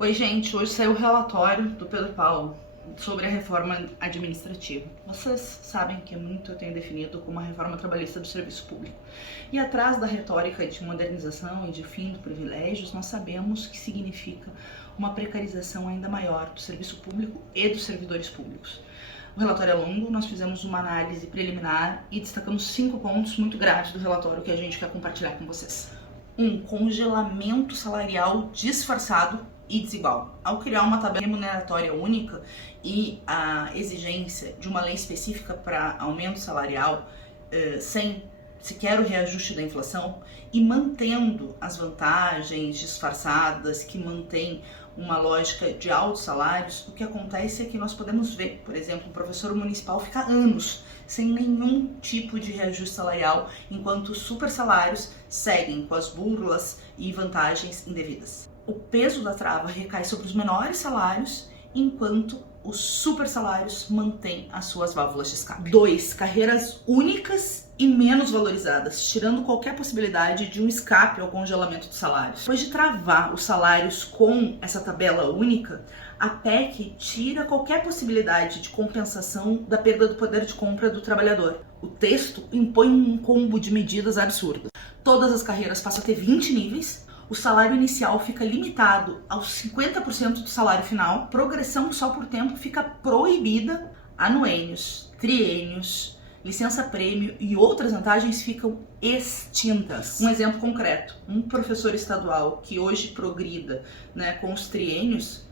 Oi, gente, hoje saiu o relatório do Pedro Paulo sobre a reforma administrativa. Vocês sabem que muito eu tenho definido como a reforma trabalhista do serviço público. E atrás da retórica de modernização e de fim dos privilégios, nós sabemos que significa uma precarização ainda maior do serviço público e dos servidores públicos. O relatório é longo, nós fizemos uma análise preliminar e destacamos 5 pontos muito graves do relatório que a gente quer compartilhar com vocês. 1. Congelamento salarial disfarçado e desigual. Ao criar uma tabela remuneratória única e a exigência de uma lei específica para aumento salarial, sem sequer o reajuste da inflação, e mantendo as vantagens disfarçadas que mantêm uma lógica de altos salários, o que acontece é que nós podemos ver, por exemplo, um professor municipal fica anos sem nenhum tipo de reajuste salarial, enquanto os super salários seguem com as burlas e vantagens indevidas. O peso da trava recai sobre os menores salários, enquanto os super salários mantêm as suas válvulas de escape. 2. Carreiras únicas e menos valorizadas, tirando qualquer possibilidade de um escape ao congelamento dos salários. Depois de travar os salários com essa tabela única, a PEC tira qualquer possibilidade de compensação da perda do poder de compra do trabalhador. O texto impõe um combo de medidas absurdas. Todas as carreiras passam a ter 20 níveis, o salário inicial fica limitado aos 50% do salário final, progressão só por tempo fica proibida, anuênios, triênios, licença-prêmio e outras vantagens ficam extintas. Um exemplo concreto, um professor estadual que hoje progrida, com os triênios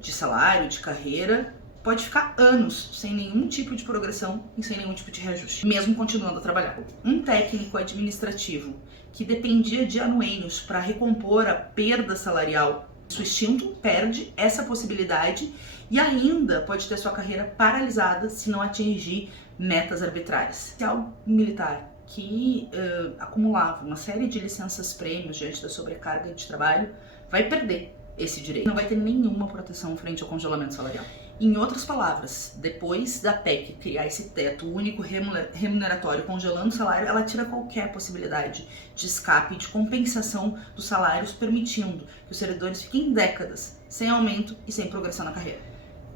de salário, de carreira, pode ficar anos sem nenhum tipo de progressão e sem nenhum tipo de reajuste, mesmo continuando a trabalhar. Um técnico administrativo que dependia de anuênios para recompor a perda salarial, seu extinto, perde essa possibilidade e ainda pode ter sua carreira paralisada se não atingir metas arbitrárias. O militar que acumulava uma série de licenças-prêmios diante da sobrecarga de trabalho vai perder esse direito. Não vai ter nenhuma proteção frente ao congelamento salarial. Em outras palavras, depois da PEC criar esse teto único remuneratório congelando o salário, ela tira qualquer possibilidade de escape e de compensação dos salários, permitindo que os servidores fiquem décadas sem aumento e sem progressão na carreira.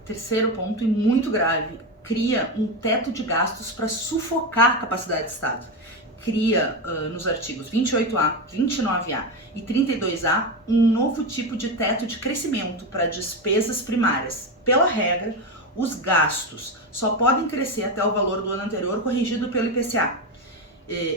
Terceiro ponto, e muito grave, cria um teto de gastos para sufocar a capacidade do Estado. Cria nos artigos 28A, 29A e 32A um novo tipo de teto de crescimento para despesas primárias. Pela regra, os gastos só podem crescer até o valor do ano anterior corrigido pelo IPCA,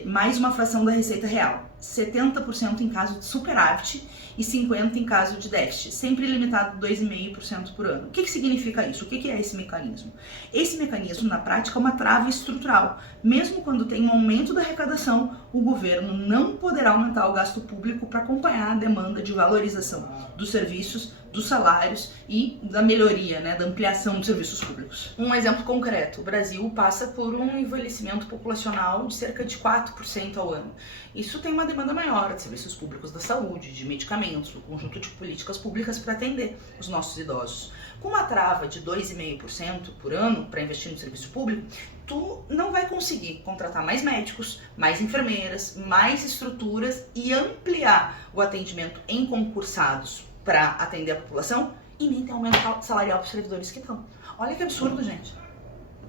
mais uma fração da receita real, 70% em caso de superávit e 50% em caso de déficit, sempre limitado a 2,5% por ano. O que significa isso? O que é esse mecanismo? Esse mecanismo, na prática, é uma trava estrutural. Mesmo quando tem um aumento da arrecadação, o governo não poderá aumentar o gasto público para acompanhar a demanda de valorização dos serviços, dos salários e da melhoria, da ampliação dos serviços públicos. Um exemplo concreto, o Brasil passa por um envelhecimento populacional de cerca de 4% ao ano. Isso tem uma demanda maior de serviços públicos da saúde, de medicamentos, do conjunto de políticas públicas para atender os nossos idosos. Com uma trava de 2,5% por ano para investir no serviço público, tu não vai conseguir contratar mais médicos, mais enfermeiras, mais estruturas e ampliar o atendimento em concursados para atender a população e nem ter aumento salarial para os servidores que estão. Olha que absurdo, gente.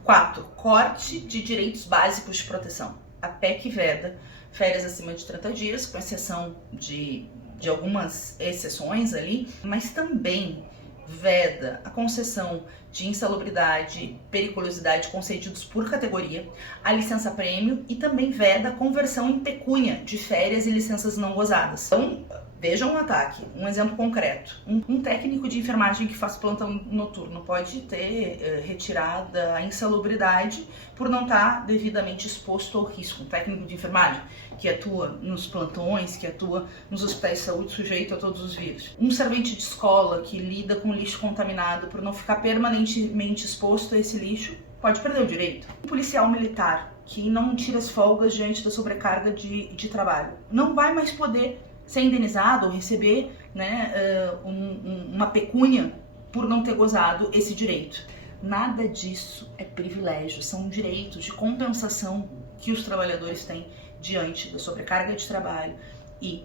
4. Corte de direitos básicos de proteção. A PEC veda férias acima de 30 dias, com exceção de algumas exceções ali, mas também veda a concessão de insalubridade, periculosidade concedidos por categoria, a licença-prêmio e também veda a conversão em pecúnia de férias e licenças não gozadas. Então, vejam um ataque, um exemplo concreto. Um técnico de enfermagem que faz plantão noturno pode ter retirada a insalubridade por não estar devidamente exposto ao risco. Um técnico de enfermagem que atua nos plantões, que atua nos hospitais de saúde sujeito a todos os vírus. Um servente de escola que lida com lixo contaminado por não ficar permanentemente exposto a esse lixo pode perder o direito. Um policial militar que não tira as folgas diante da sobrecarga de trabalho não vai mais poder ser indenizado ou receber uma pecúnia por não ter gozado esse direito. Nada disso é privilégio, são direitos de compensação que os trabalhadores têm diante da sobrecarga de trabalho e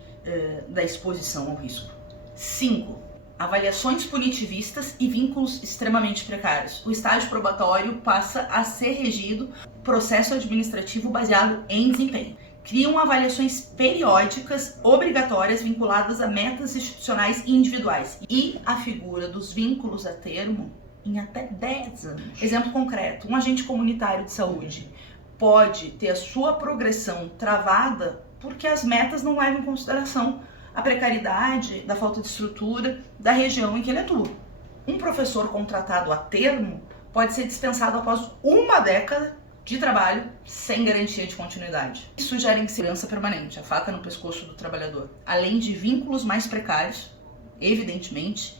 da exposição ao risco. 5. avaliações punitivistas e vínculos extremamente precários. O estágio probatório passa a ser regido processo administrativo baseado em desempenho. Criam avaliações periódicas obrigatórias vinculadas a metas institucionais e individuais e a figura dos vínculos a termo em até 10 anos. Exemplo concreto, um agente comunitário de saúde pode ter a sua progressão travada porque as metas não levam em consideração a precariedade, da falta de estrutura da região em que ele atua. Um professor contratado a termo pode ser dispensado após uma década de trabalho sem garantia de continuidade. Isso gera insegurança permanente, a faca no pescoço do trabalhador, além de vínculos mais precários, evidentemente,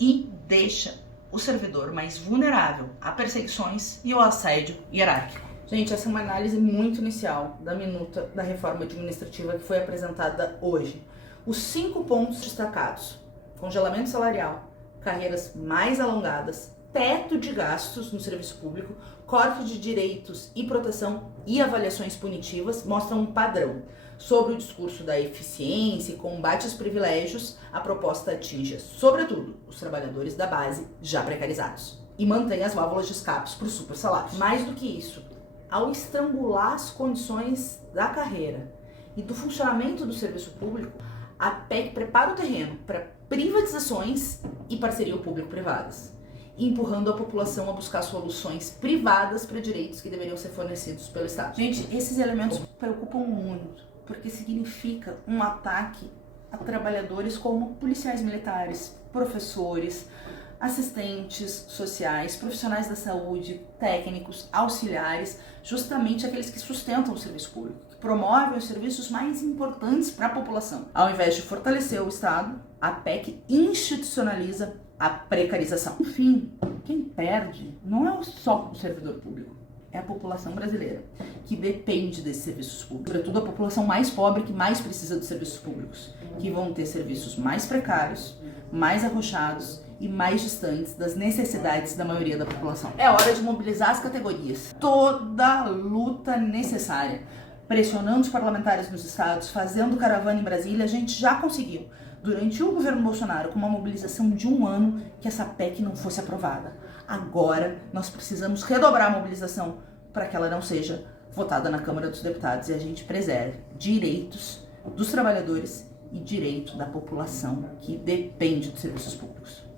e deixa o servidor mais vulnerável a perseguições e ao assédio hierárquico. Gente, essa é uma análise muito inicial da minuta da reforma administrativa que foi apresentada hoje. Os 5 pontos destacados: congelamento salarial, carreiras mais alongadas, teto de gastos no serviço público, corte de direitos e proteção e avaliações punitivas mostram um padrão. Sobre o discurso da eficiência e combate aos privilégios, a proposta atinge, sobretudo, os trabalhadores da base já precarizados e mantém as válvulas de escape para os super salários. Mais do que isso, ao estrangular as condições da carreira e do funcionamento do serviço público, a PEC prepara o terreno para privatizações e parceria público-privadas, empurrando a população a buscar soluções privadas para direitos que deveriam ser fornecidos pelo Estado. Gente, esses elementos preocupam muito, porque significa um ataque a trabalhadores como policiais militares, professores, assistentes sociais, profissionais da saúde, técnicos, auxiliares, justamente aqueles que sustentam o serviço público, que promovem os serviços mais importantes para a população. Ao invés de fortalecer o Estado, a PEC institucionaliza a precarização. Enfim, quem perde não é só o servidor público, é a população brasileira, que depende desses serviços públicos, sobretudo a população mais pobre que mais precisa dos serviços públicos, que vão ter serviços mais precários, mais arrochados e mais distantes das necessidades da maioria da população. É hora de mobilizar as categorias, toda a luta necessária, pressionando os parlamentares nos estados, fazendo caravana em Brasília. A gente já conseguiu, durante o governo Bolsonaro, com uma mobilização de 1 ano, que essa PEC não fosse aprovada. Agora nós precisamos redobrar a mobilização para que ela não seja votada na Câmara dos Deputados e a gente preserve direitos dos trabalhadores e direito da população que depende dos serviços públicos.